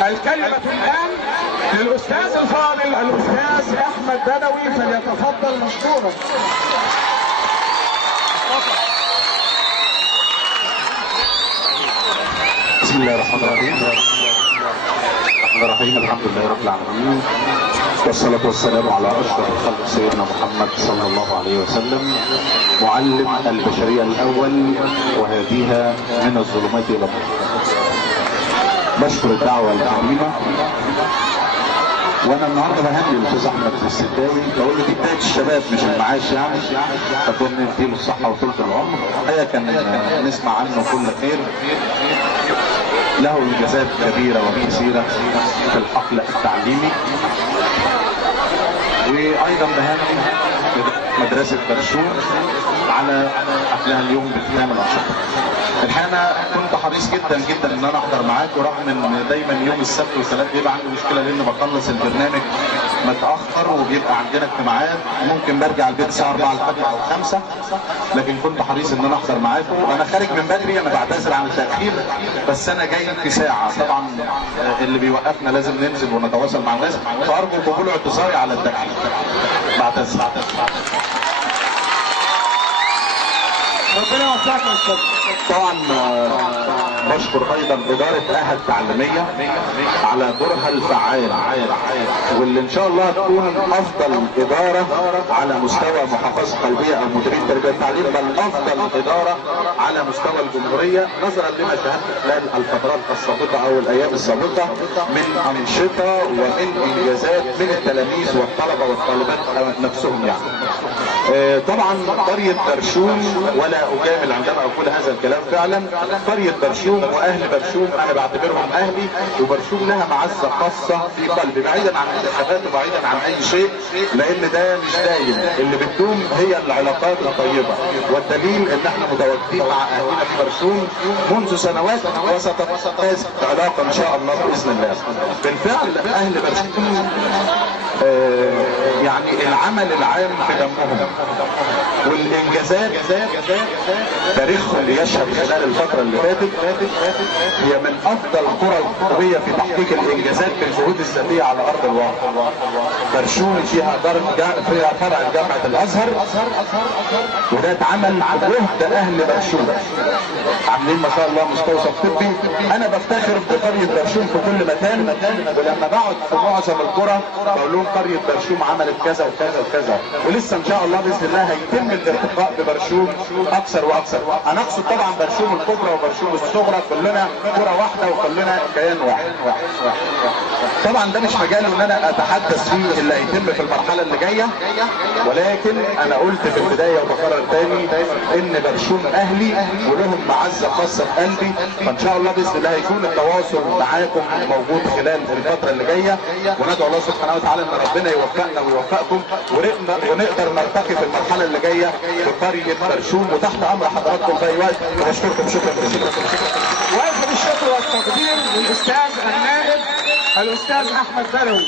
الكلمة الآن للأستاذ الفاضل الأستاذ أحمد بدوي، فليتفضل مشكورا. بسم الله الرحمن الرحيم. الحمد لله رب العالمين، والصلاة والسلام على أشرف خلق سيدنا محمد صلى الله عليه وسلم، معلم البشرية الأول وهديها من الظلمات إلى النور. بشكر الدعوة الكريمة، وانا النهارده بهني الاستاذ احمد السداوي، بقول له دي بدايه الشباب مش المعاش، يعني ربنا يديله الصحه وطولة العمر. الحقيقه كان نسمع عنه كل خير، له انجازات كبيره وكثيره في الحقل التعليمي. وايضا بهني مدرسه برشوم على حفلها اليوم بختام الانشطه. الحقيقه انا كنت حريص جدا جدا ان انا احضر معاكم، رغم ان دايما يوم السبت والثلاث بيبقى عندي مشكله لان بخلص البرنامج متاخر وبيبقى عندنا اجتماعات، ممكن برجع البيت الساعه 4 الفجر او 5، لكن كنت حريص ان انا احضر معاكم. انا خارج من بدري، انا بعتذر عن التاخير، بس انا جاي في ساعه. طبعا اللي بيوقفنا لازم ننزل ونتواصل مع الناس، فارجو قبول اعتذاري على التاخير. بعتذر. ربنا يوفقك يا استاذ. طبعا بشكر ايضا اداره اهل التعليميه على دورها الفعال، واللي ان شاء الله تكون افضل اداره على مستوى محافظه قلبيه او مديريه التربيه والتعليم، بل افضل اداره على مستوى الجمهوريه، نظرا لما شاهدنا خلال الفترات السابقه او الايام السابقه من انشطه ومن انجازات من التلاميذ والطلبه والطالبات نفسهم. يعني طبعا قريه برشوم، ولا اجامل عندما اقول هذا الكلام، فعلا قريه برشوم واهل برشوم انا بعتبرهم اهلي، وبرشوم لها معزه خاصه في قلبي، بعيدا عن الانتخابات وبعيدا عن اي شيء، لان ده مش دايم. اللي بتدوم هي العلاقات الطيبه، والدليل ان احنا متواجدين مع اهلنا في برشوم منذ سنوات، وستتماسك علاقه ان شاء الله باذن الله. بالفعل اهل برشوم يعني العمل العام في دمهم، والانجازات تاريخهم بيشهد خلال الفتره اللي فاتت هي من افضل القرى القويه في تحقيق الانجازات بالجهود الذاتيه على ارض الواقع. برشوم فيها فرع جامعه الازهر، وده اتعمل بجهد اهل برشوم، عاملين ما شاء الله مستوصف طبي. انا بفتخر بقريه برشوم في كل مكان، ولما بقعد في معظم القرى بقول لهم قريه برشوم عملت كذا وكذا وكذا، ولسه ان شاء الله باذن الله هيتم الارتقاء ببرشوم اكثر واكثر. انا اقصد طبعا برشوم الكبرى وبرشوم الصغرى، كلنا قرى واحده وكلنا كيان واحد. طبعا ده مش مجال ان انا اتحدث فيه اللي هيتم في المرحله اللي جايه، ولكن انا قلت في البدايه وبكرر تاني ان برشوم اهلي ولهم معزه خاصه في قلبي، فان شاء الله باذن الله هيكون التواصل معاكم موجود خلال الفتره اللي جايه، وندعو الله سبحانه وتعالى ان ربنا يوفقنا ويوفقكم ونقدر نرتقي في المرحله اللي جايه بقريه برشوم، وتحت امر حضراتكم في اي وقت. واشكركم شكرا جزيلا. واجب الشكر والتقدير للاستاذ النائب الاستاذ احمد بدوي.